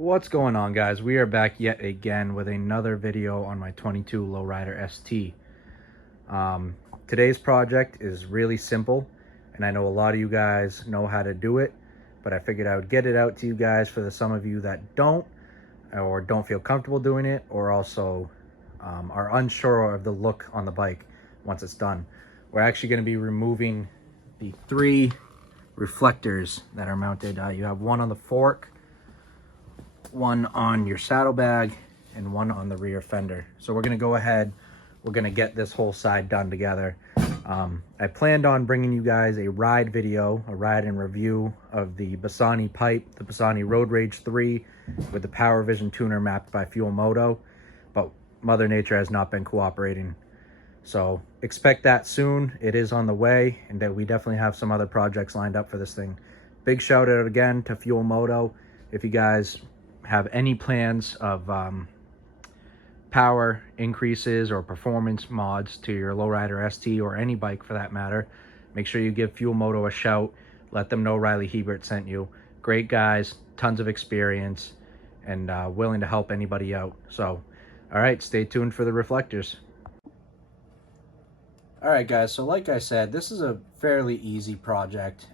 What's going on, guys? We are back yet again with another video on my 22 Lowrider ST. Today's project is really simple, and I know a lot of you guys know how to do it, but I figured I would get it out to you guys for some of you that don't, or don't feel comfortable doing it, or also are unsure of the look on the bike once it's done. We're actually going to be removing the 3 reflectors that are mounted. You have one on the fork, one on your saddlebag, and one on the rear fender. So we're going to go ahead, we're going to get this whole side done together. I planned on bringing you guys a ride video, a ride and review of the Bassani pipe, the Bassani Road Rage 3 with the Power Vision tuner mapped by Fuel Moto, but Mother Nature has not been cooperating. So expect that soon. It is on the way, and that we definitely have some other projects lined up for this thing. Big shout out again to Fuel Moto. If you guys have any plans of power increases or performance mods to your Lowrider ST or any bike for that matter, make sure you give Fuel Moto a shout. Let them know Riley Hebert sent you. Great guys, tons of experience, and willing to help anybody out. So, all right, stay tuned for the reflectors. All right, guys, so like I said, this is a fairly easy project.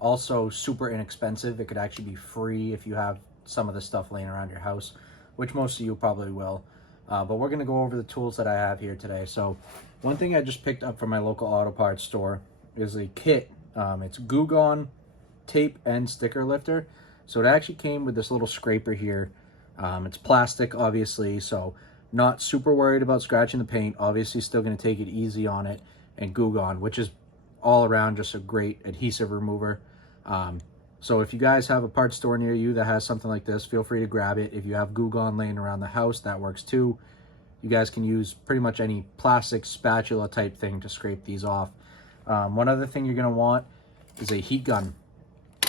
Also super inexpensive. It could actually be free if you have some of the stuff laying around your house, which most of you probably will. But we're going to go over the tools that I have here today. So one thing I just picked up from my local auto parts store is a kit. It's Goo Gone tape and sticker lifter. So it actually came with this little scraper here. It's plastic, obviously, so not super worried about scratching the paint. Obviously still going to take it easy on it. And Goo Gone, which is all around just a great adhesive remover. So if you guys have a parts store near you that has something like this, feel free to grab it. If you have Goo Gone laying around the house, that works too. You guys can use pretty much any plastic spatula type thing to scrape these off. One other thing you're going to want is a heat gun.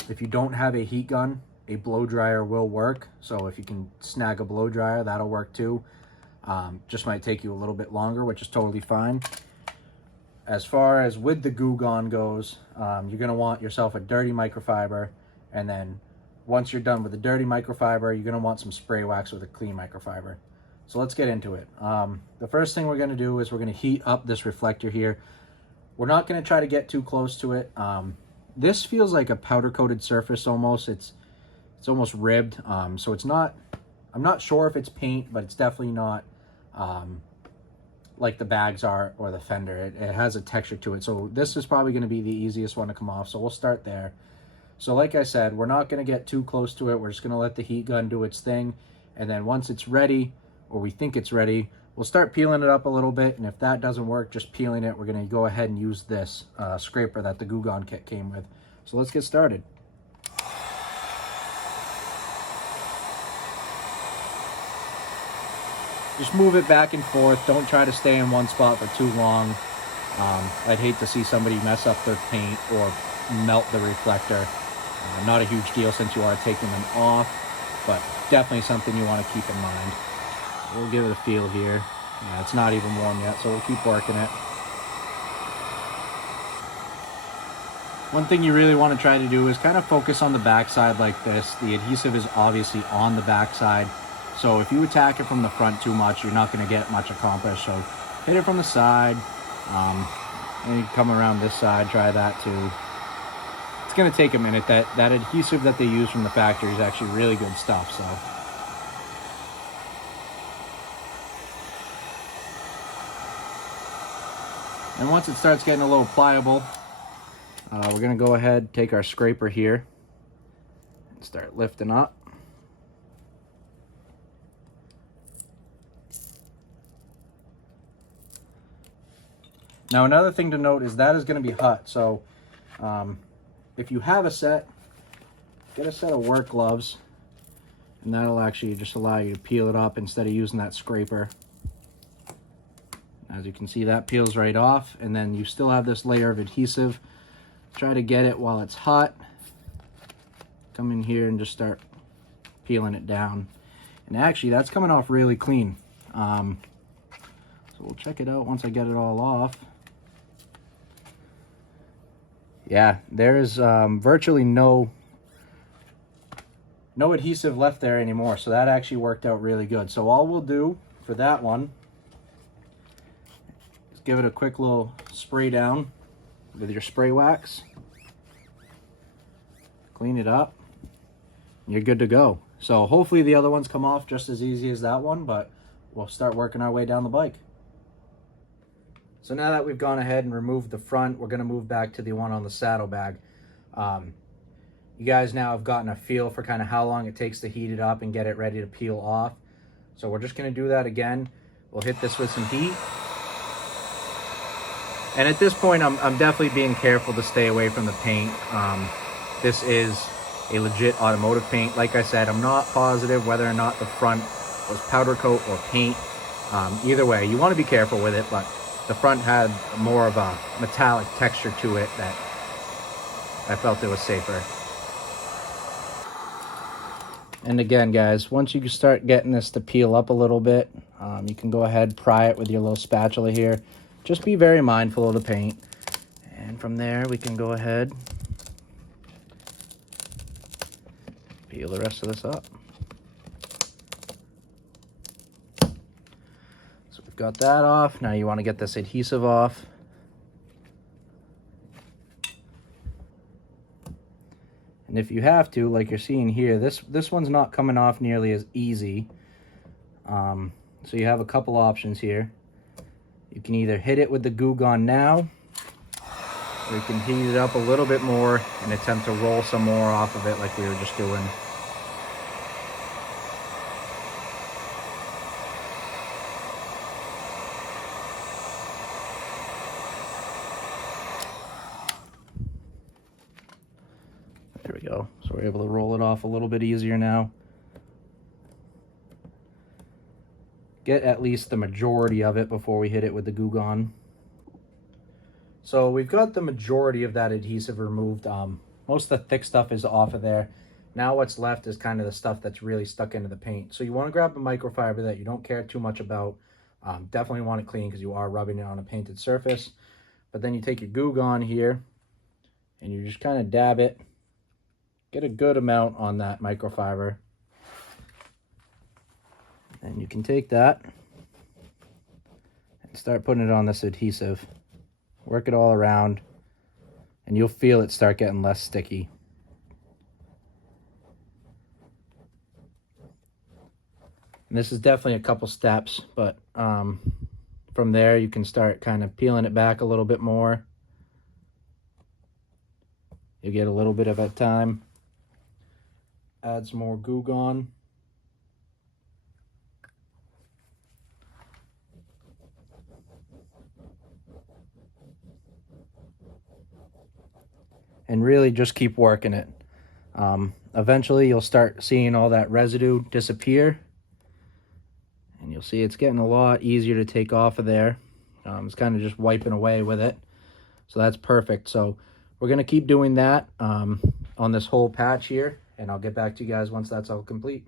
If you don't have a heat gun, a blow dryer will work. So if you can snag a blow dryer, that'll work too. Just might take you a little bit longer, which is totally fine. As far as with the Goo Gone goes, you're going to want yourself a dirty microfiber, and then once you're done with the dirty microfiber, you're going to want some spray wax with a clean microfiber. So let's get into it. The first thing we're going to do is we're going to heat up this reflector here. We're not going to try to get too close to it. This feels like a powder coated surface almost. It's almost ribbed, so it's not, I'm not sure if it's paint, but it's definitely not like the bags are or the fender. It has a texture to it. So this is probably going to be the easiest one to come off. So we'll start there. So like I said, we're not going to get too close to it. We're just going to let the heat gun do its thing. And then once it's ready, or we think it's ready, we'll start peeling it up a little bit. And if that doesn't work, just peeling it, we're going to go ahead and use this scraper that the Goo Gone kit came with. So let's get started. Just move it back and forth. Don't try to stay in one spot for too long. I'd hate to see somebody mess up their paint or melt the reflector. Not a huge deal since you are taking them off, but definitely something you want to keep in mind. We'll give it a feel here. Yeah, it's not even warm yet, so we'll keep working it. One thing you really want to try to do is kind of focus on the backside like this. The adhesive is obviously on the backside. So if you attack it from the front too much, you're not going to get much accomplished. So hit it from the side. And you come around this side, try that too. It's going to take a minute. That adhesive that they use from the factory is actually really good stuff. So and once it starts getting a little pliable, we're going to go ahead, take our scraper here, and start lifting up. Now another thing to note is that is going to be hot, so if you have a set, get a set of work gloves, and that'll actually just allow you to peel it up instead of using that scraper. As you can see, that peels right off, and then you still have this layer of adhesive. Try to get it while it's hot. Come in here and just start peeling it down. And actually, that's coming off really clean. So we'll check it out once I get it all off. Yeah, there is virtually no no adhesive left there anymore, so that actually worked out really good. So all we'll do for that one is give it a quick little spray down with your spray wax, clean it up, and you're good to go. So hopefully the other ones come off just as easy as that one, but we'll start working our way down the bike. So now that we've gone ahead and removed the front, we're going to move back to the one on the saddlebag. You guys now have gotten a feel for kind of how long it takes to heat it up and get it ready to peel off. So we're just going to do that again. We'll hit this with some heat. And at this point, I'm definitely being careful to stay away from the paint. This is a legit automotive paint. Like I said, I'm not positive whether or not the front was powder coat or paint. Either way, you want to be careful with it, but the front had more of a metallic texture to it that I felt it was safer. And again, guys, once you start getting this to peel up a little bit, you can go ahead, pry it with your little spatula here. Just be very mindful of the paint. And from there, we can go ahead, peel the rest of this up. So we've got that off. Now you want to get this adhesive off. And if you have to, like you're seeing here, this one's not coming off nearly as easy. So you have a couple options here. You can either hit it with the Goo Gone now, or you can heat it up a little bit more and attempt to roll some more off of it like we were just doing. There we go. So we're able to roll it off a little bit easier now. Get at least the majority of it before we hit it with the Goo Gone. So we've got the majority of that adhesive removed. Most of the thick stuff is off of there. Now what's left is kind of the stuff that's really stuck into the paint. So you want to grab a microfiber that you don't care too much about. Definitely want it clean because you are rubbing it on a painted surface. But then you take your Goo Gone here and you just kind of dab it. Get a good amount on that microfiber. And you can take that and start putting it on this adhesive. Work it all around, and you'll feel it start getting less sticky. And this is definitely a couple steps, but from there you can start kind of peeling it back a little bit more. You get a little bit of a time. Add some more Goo Gone. And really just keep working it. Eventually you'll start seeing all that residue disappear. And you'll see it's getting a lot easier to take off of there. It's kind of just wiping away with it. So that's perfect. So we're going to keep doing that on this whole patch here. And I'll get back to you guys once that's all complete.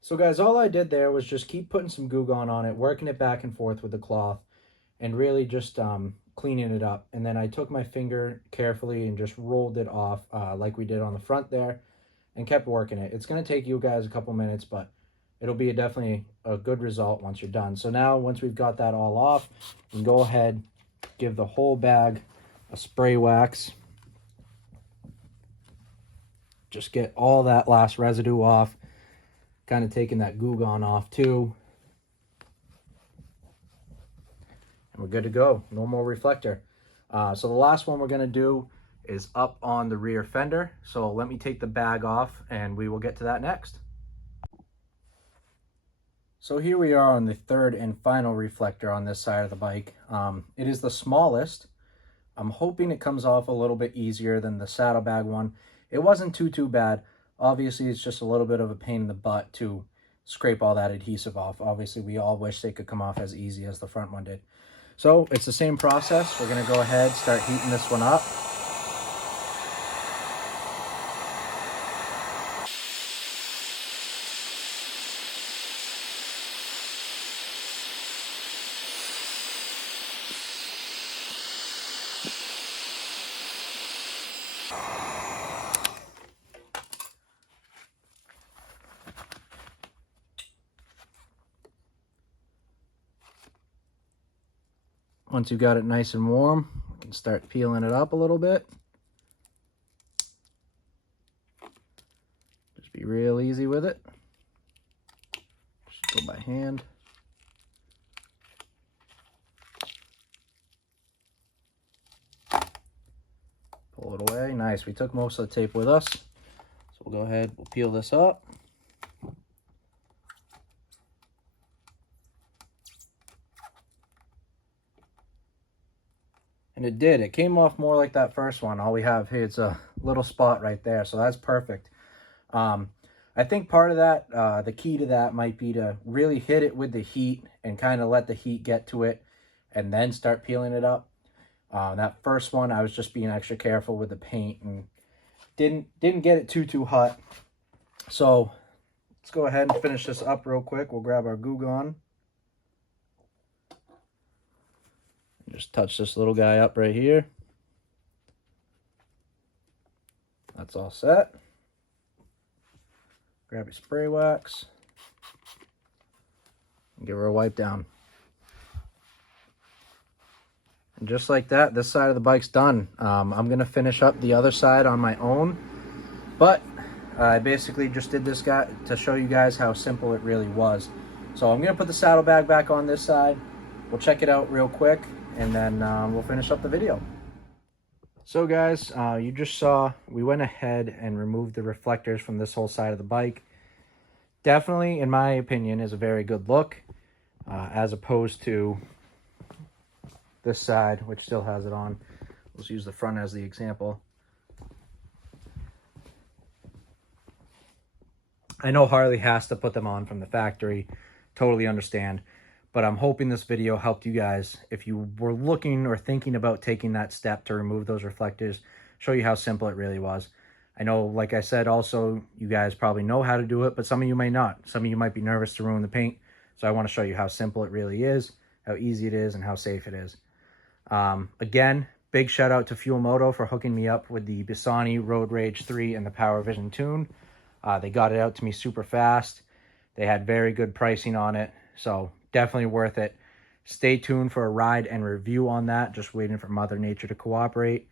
So guys, all I did there was just keep putting some Goo Gone on it, working it back and forth with the cloth, and really just cleaning it up. And then I took my finger carefully and just rolled it off like we did on the front there, and kept working it. It's going to take you guys a couple minutes, but it'll be definitely a good result once you're done. So now once we've got that all off, you can go ahead, give the whole bag a spray wax. Just get all that last residue off, kind of taking that Goo Gone off too. And we're good to go. No more reflector. So the last one we're going to do is up on the rear fender. So let me take the bag off and we will get to that next. So here we are on the third and final reflector on this side of the bike. It is the smallest. I'm hoping it comes off a little bit easier than the saddlebag one. It wasn't too bad. Obviously, it's just a little bit of a pain in the butt to scrape all that adhesive off. Obviously, we all wish they could come off as easy as the front one did. So it's the same process. We're going to go ahead, start heating this one up. Once you got it nice and warm, we can start peeling it up a little bit. Just be real easy with it. Just go by hand. Pull it away. Nice. We took most of the tape with us. So we'll go ahead, we'll peel this up. And it did. It came off more like that first one. All we have here is a little spot right there. So that's perfect. I think part of that, the key to that might be to really hit it with the heat and kind of let the heat get to it and then start peeling it up. That first one, I was just being extra careful with the paint and didn't get it too hot. So let's go ahead and finish this up real quick. We'll grab our Goo Gone. Just touch this little guy up right here. That's all set. Grab your spray wax and give her a wipe down. And just like that, this side of the bike's done. I'm gonna finish up the other side on my own, but I basically just did this guy to show you guys how simple it really was. So I'm gonna put the saddlebag back on this side. We'll check it out real quick, and then we'll finish up the video. So guys, you just saw we went ahead and removed the reflectors from this whole side of the bike. Definitely, in my opinion, is a very good look, as opposed to this side, which still has it on. Let's use the front as the example. I know Harley has to put them on from the factory, totally understand. But I'm hoping this video helped you guys, if you were looking or thinking about taking that step to remove those reflectors, show you how simple it really was. I know, like I said, also, you guys probably know how to do it, but some of you may not. Some of you might be nervous to ruin the paint. So I want to show you how simple it really is, how easy it is, and how safe it is. Again, big shout out to Fuel Moto for hooking me up with the Bisani Road Rage 3 and the Power Vision Tune. They got it out to me super fast. They had very good pricing on it. So definitely worth it. Stay tuned for a ride and review on that. Just waiting for Mother Nature to cooperate.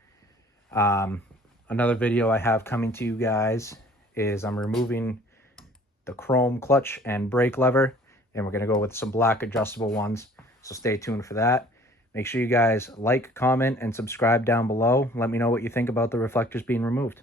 Another video I have coming to you guys is I'm removing the chrome clutch and brake lever, and we're going to go with some black adjustable ones. So stay tuned for that. Make sure you guys like, comment, and subscribe down below. Let me know what you think about the reflectors being removed.